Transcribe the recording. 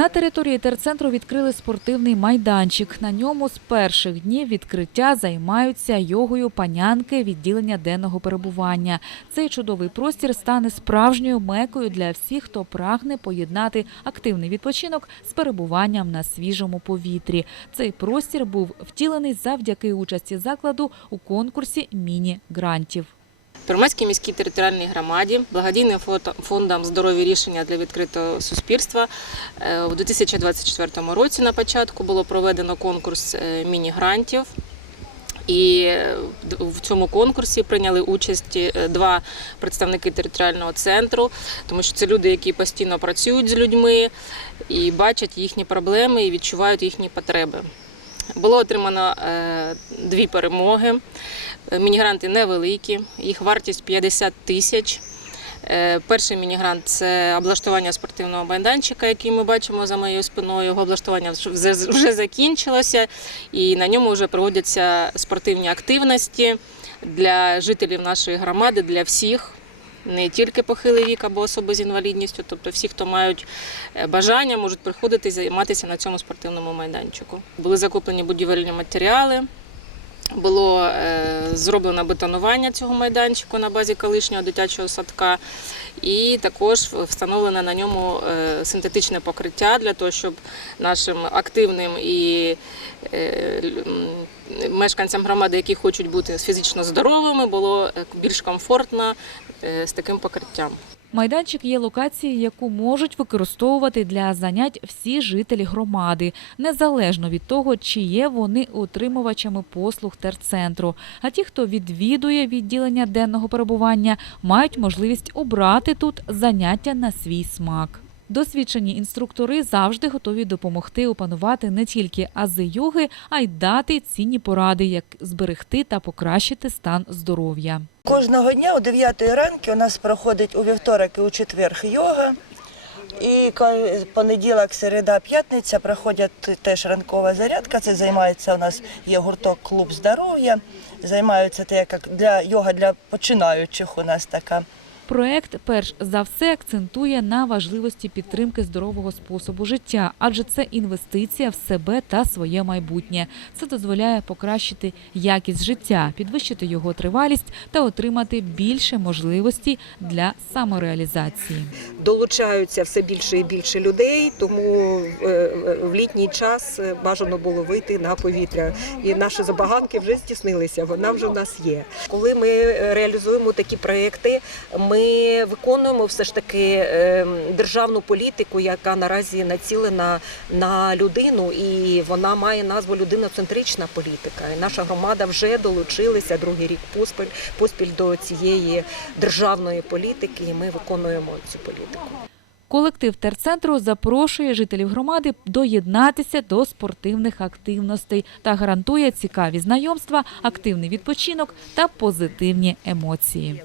На території терцентру відкрили спортивний майданчик. На ньому з перших днів відкриття займаються йогою панянки відділення денного перебування. Цей чудовий простір стане справжньою мекою для всіх, хто прагне поєднати активний відпочинок з перебуванням на свіжому повітрі. Цей простір був втілений завдяки участі закладу у конкурсі міні-грантів. Первомайській міській територіальній громаді благодійним фондом здорові рішення для відкритого суспільства е, у 2024 році на початку було проведено конкурс е, міні-грантів. І е, в цьому конкурсі прийняли участь два представники територіального центру, тому що це люди, які постійно працюють з людьми і бачать їхні проблеми і відчувають їхні потреби. Було отримано е, дві перемоги. Е, Мінігранти невеликі, їх вартість 50 тисяч. Е, Перший мінігрант це облаштування спортивного майданчика, який ми бачимо за моєю спиною. Його облаштування вже вже закінчилося, і на ньому вже проводяться спортивні активності для жителів нашої громади, для всіх. Не тільки похилий вік або особи з інвалідністю, тобто всі, хто мають е, бажання, можуть приходити і займатися на цьому спортивному майданчику. Були закуплені будівельні матеріали, було е, зроблено бетонування цього майданчику на базі колишнього дитячого садка, і також встановлено на ньому е, синтетичне покриття для того, щоб нашим активним і е, мешканцям громади, які хочуть бути фізично здоровими, було більш комфортно з таким покриттям. Майданчик є локацією, яку можуть використовувати для занять всі жителі громади, незалежно від того, чи є вони утримувачами послуг терцентру. А ті, хто відвідує відділення денного перебування, мають можливість обрати тут заняття на свій смак. Досвідчені інструктори завжди готові допомогти опанувати не тільки ази йоги, а й дати цінні поради, як зберегти та покращити стан здоров'я. Кожного дня о 9 ранку у нас проходить у вівторок і у четвер йога. І понеділок, середа, п'ятниця проходять теж ранкова зарядка. Це займається у нас є гурток клуб здоров'я. Займаються те, як для йога для починаючих у нас така. Проект перш за все акцентує на важливості підтримки здорового способу життя, адже це інвестиція в себе та своє майбутнє. Це дозволяє покращити якість життя, підвищити його тривалість та отримати більше можливостей для самореалізації. долучаються все більше і більше людей, тому е, е, в літній час е, бажано було вийти на повітря. І наші забаганки вже стіснилися. Вона вже в нас є. Коли ми реалізуємо такі проекти, ми виконуємо все ж таки е, державну політику, яка наразі націлена на людину, і вона має назву людиноцентрична політика. І наша громада вже долучилася другий рік поспіль поспіль до цієї державної політики, і ми виконуємо цю політику. Колектив терцентру запрошує жителів громади доєднатися до спортивних активностей та гарантує цікаві знайомства, активний відпочинок та позитивні емоції.